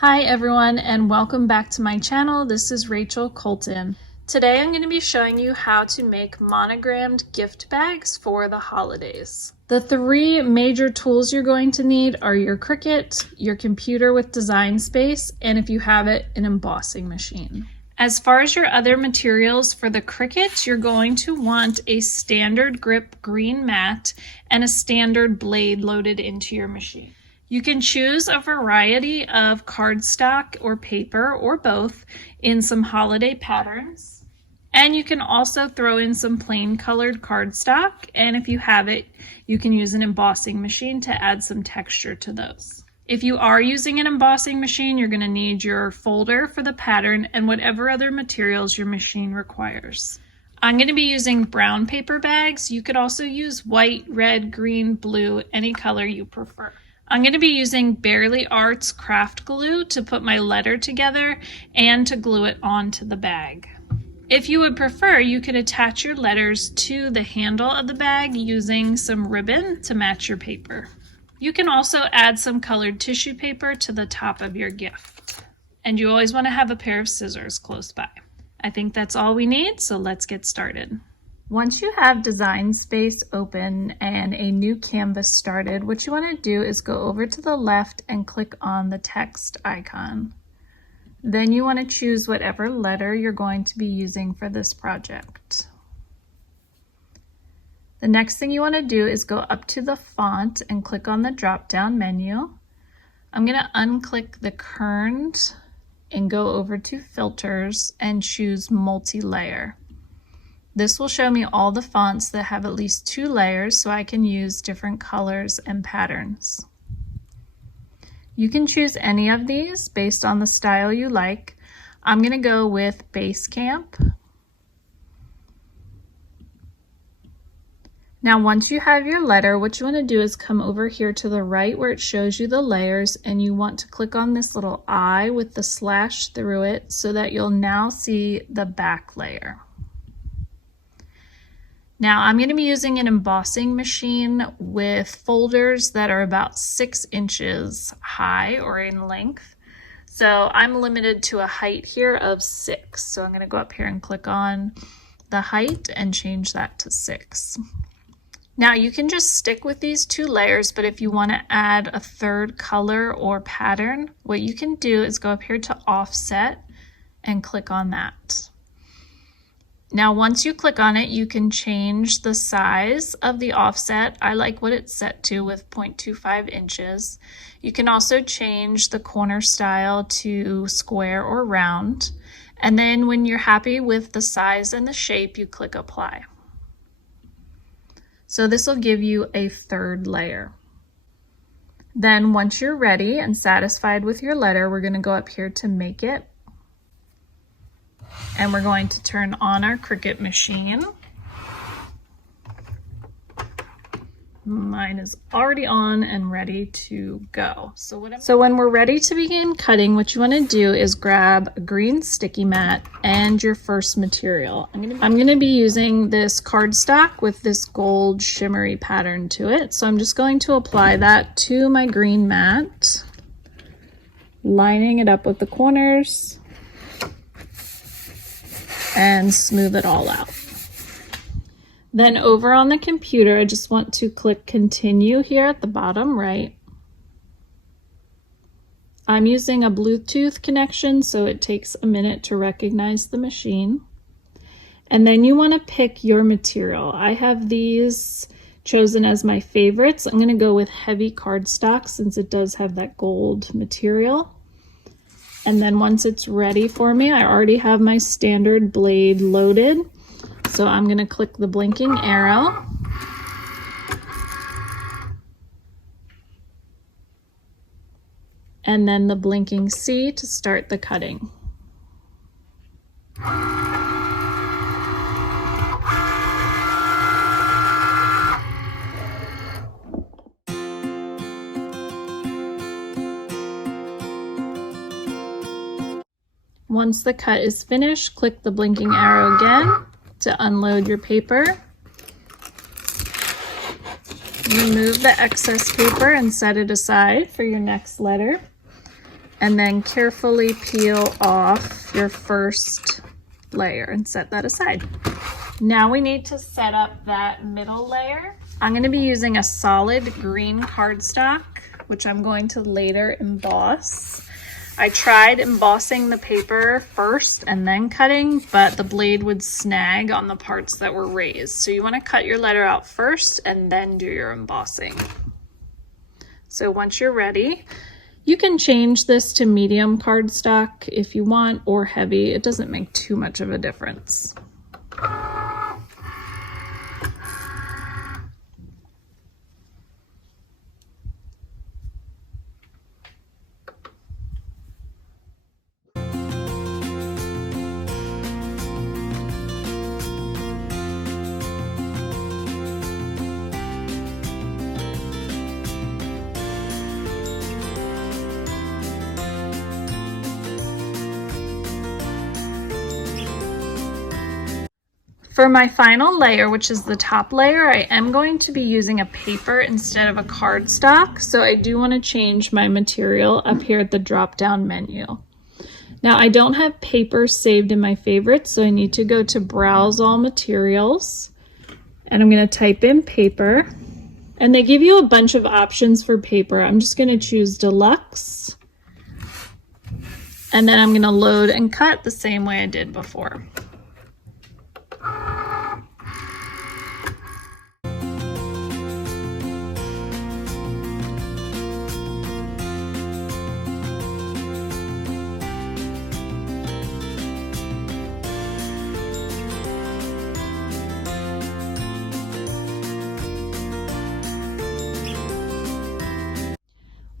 Hi everyone and welcome back to my channel. This is Rachel Colton. Today I'm going to be showing you how to make monogrammed gift bags for the holidays. The three major tools you're going to need are your Cricut, your computer with Design Space, and if you have it, an embossing machine. As far as your other materials for the Cricut, you're going to want a standard grip green mat and a standard blade loaded into your machine. You can choose a variety of cardstock or paper or both in some holiday patterns. And you can also throw in some plain colored cardstock. And if you have it, you can use an embossing machine to add some texture to those. If you are using an embossing machine, you're going to need your folder for the pattern and whatever other materials your machine requires. I'm going to be using brown paper bags. You could also use white, red, green, blue, any color you prefer. I'm going to be using Barely Arts craft glue to put my letter together and to glue it onto the bag. If you would prefer, you could attach your letters to the handle of the bag using some ribbon to match your paper. You can also add some colored tissue paper to the top of your gift. And you always want to have a pair of scissors close by. I think that's all we need, so let's get started. Once you have Design Space open and a new canvas started, what you want to do is go over to the left and click on the text icon. Then you want to choose whatever letter you're going to be using for this project. The next thing you want to do is go up to the font and click on the drop-down menu. I'm going to unclick the kerned and go over to filters and choose multi-layer. This will show me all the fonts that have at least 2 layers so I can use different colors and patterns. You can choose any of these based on the style you like. I'm going to go with Basecamp. Now once you have your letter, what you want to do is come over here to the right where it shows you the layers, and you want to click on this little eye with the slash through it so that you'll now see the back layer. Now I'm going to be using an embossing machine with folders that are about 6 inches high or in length. So I'm limited to a height here of 6. So I'm going to go up here and click on the height and change that to 6. Now you can just stick with these 2 layers, but if you want to add a third color or pattern, what you can do is go up here to offset and click on that. Now once you click on it, you can change the size of the offset. I like what it's set to with 0.25 inches. You can also change the corner style to square or round. And then when you're happy with the size and the shape, you click apply. So this will give you a third layer. Then once you're ready and satisfied with your letter, we're going to go up here to make it. And we're going to turn on our Cricut machine. Mine is already on and ready to go. So when we're ready to begin cutting, what you want to do is grab a green sticky mat and your first material. I'm going to be using this cardstock with this gold shimmery pattern to it. So I'm just going to apply that to my green mat, lining it up with the corners and smooth it all out. Then over on the computer, I just want to click continue here at the bottom right. I'm using a Bluetooth connection, so it takes a minute to recognize the machine. And then you want to pick your material. I have these chosen as my favorites. I'm going to go with heavy cardstock since it does have that gold material. And then once it's ready for me, I already have my standard blade loaded. So I'm going to click the blinking arrow. And then the blinking C to start the cutting. Once the cut is finished, click the blinking arrow again to unload your paper. Remove the excess paper and set it aside for your next letter. and then carefully peel off your first layer and set that aside. Now we need to set up that middle layer. I'm going to be using a solid green cardstock, which I'm going to later emboss. I tried embossing the paper first and then cutting, but the blade would snag on the parts that were raised. So you want to cut your letter out first and then do your embossing. So once you're ready, you can change this to medium cardstock if you want, or heavy. It doesn't make too much of a difference. For my final layer, which is the top layer, I am going to be using a paper instead of a cardstock. So I do want to change my material up here at the drop-down menu. Now I don't have paper saved in my favorites, so I need to go to Browse All Materials, and I'm going to type in paper. And they give you a bunch of options for paper. I'm just going to choose Deluxe. And then I'm going to load and cut the same way I did before.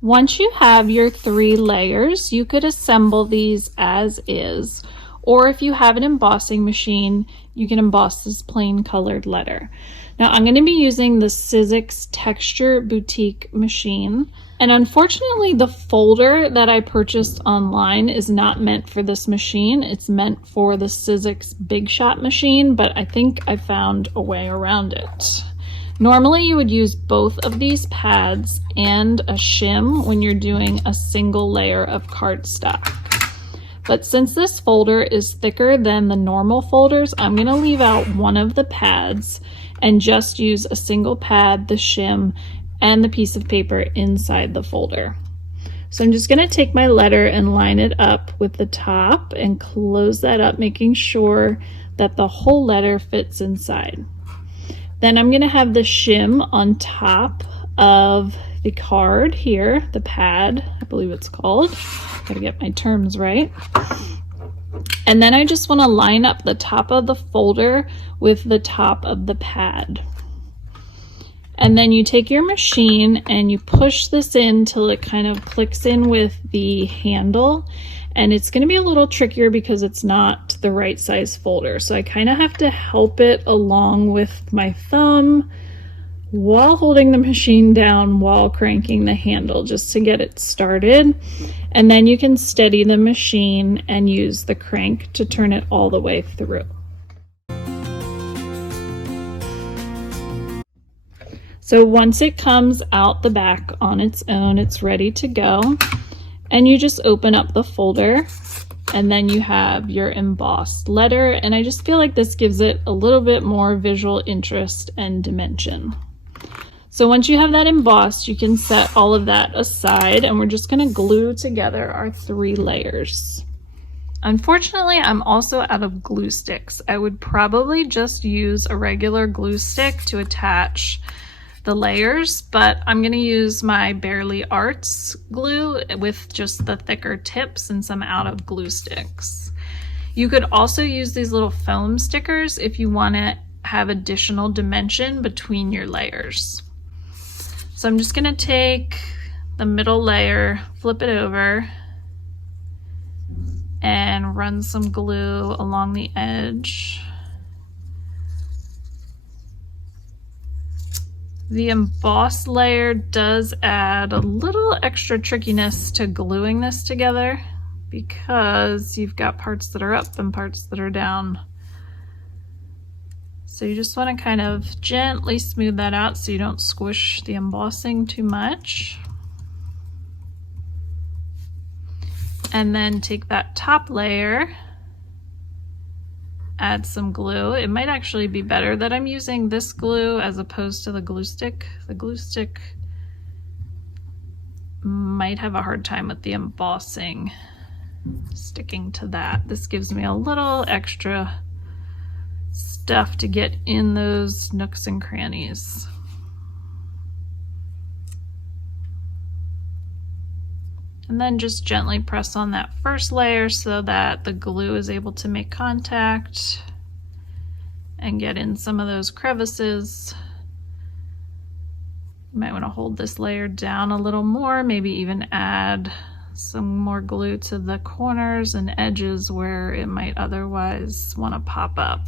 Once you have your 3 layers, you could assemble these as is, or if you have an embossing machine, you can emboss this plain colored letter. Now I'm going to be using the Sizzix Texture Boutique machine, and unfortunately the folder that I purchased online is not meant for this machine. It's meant for the Sizzix Big Shot machine, but I think I found a way around it. Normally you would use both of these pads and a shim when you're doing a single layer of cardstock. But since this folder is thicker than the normal folders, I'm going to leave out one of the pads and just use a single pad, the shim, and the piece of paper inside the folder. So I'm just going to take my letter and line it up with the top and close that up, making sure that the whole letter fits inside. Then I'm going to have the shim on top of the card here, the pad, I believe it's called. Gotta get my terms right. And then I just want to line up the top of the folder with the top of the pad. And then you take your machine and you push this in till it kind of clicks in with the handle. And it's going to be a little trickier because it's not the right size folder. So I kind of have to help it along with my thumb while holding the machine down while cranking the handle just to get it started. And then you can steady the machine and use the crank to turn it all the way through. So once it comes out the back on its own, it's ready to go. And you just open up the folder and then you have your embossed letter. And I just feel like this gives it a little bit more visual interest and dimension. So once you have that embossed, you can set all of that aside, and we're just going to glue together our 3 layers. Unfortunately, I'm also out of glue sticks. I would probably just use a regular glue stick to attach the layers, but I'm going to use my Barely Arts glue with just the thicker tips since I'm out of glue sticks. You could also use these little foam stickers if you want to have additional dimension between your layers. So I'm just going to take the middle layer, flip it over, and run some glue along the edge. The embossed layer does add a little extra trickiness to gluing this together because you've got parts that are up and parts that are down. So you just want to kind of gently smooth that out so you don't squish the embossing too much. And then take that top layer, add some glue. It might actually be better that I'm using this glue as opposed to the glue stick. The glue stick might have a hard time with the embossing sticking to that. This gives me a little extra stuff to get in those nooks and crannies. And then just gently press on that first layer so that the glue is able to make contact and get in some of those crevices. You might want to hold this layer down a little more, maybe even add some more glue to the corners and edges where it might otherwise want to pop up.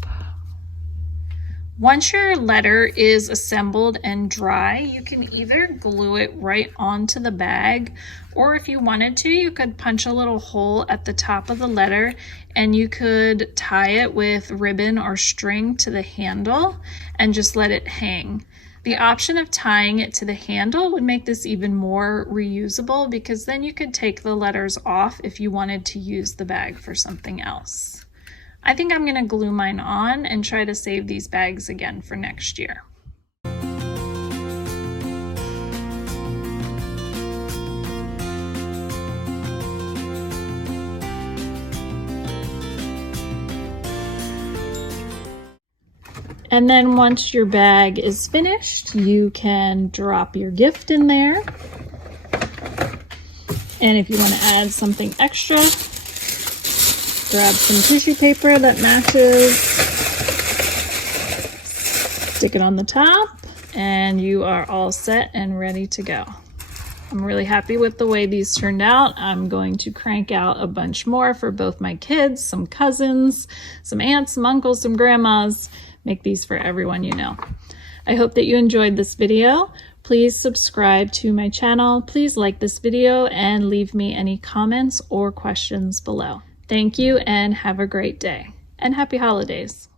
Once your letter is assembled and dry, you can either glue it right onto the bag, or if you wanted to, you could punch a little hole at the top of the letter and you could tie it with ribbon or string to the handle and just let it hang. The option of tying it to the handle would make this even more reusable, because then you could take the letters off if you wanted to use the bag for something else. I think I'm going to glue mine on and try to save these bags again for next year. And then once your bag is finished, you can drop your gift in there. And if you want to add something extra, grab some tissue paper that matches, stick it on the top, and you are all set and ready to go. I'm really happy with the way these turned out. I'm going to crank out a bunch more for both my kids, some cousins, some aunts, some uncles, some grandmas. Make these for everyone you know. I hope that you enjoyed this video. Please subscribe to my channel. Please like this video and leave me any comments or questions below. Thank you and have a great day, and happy holidays.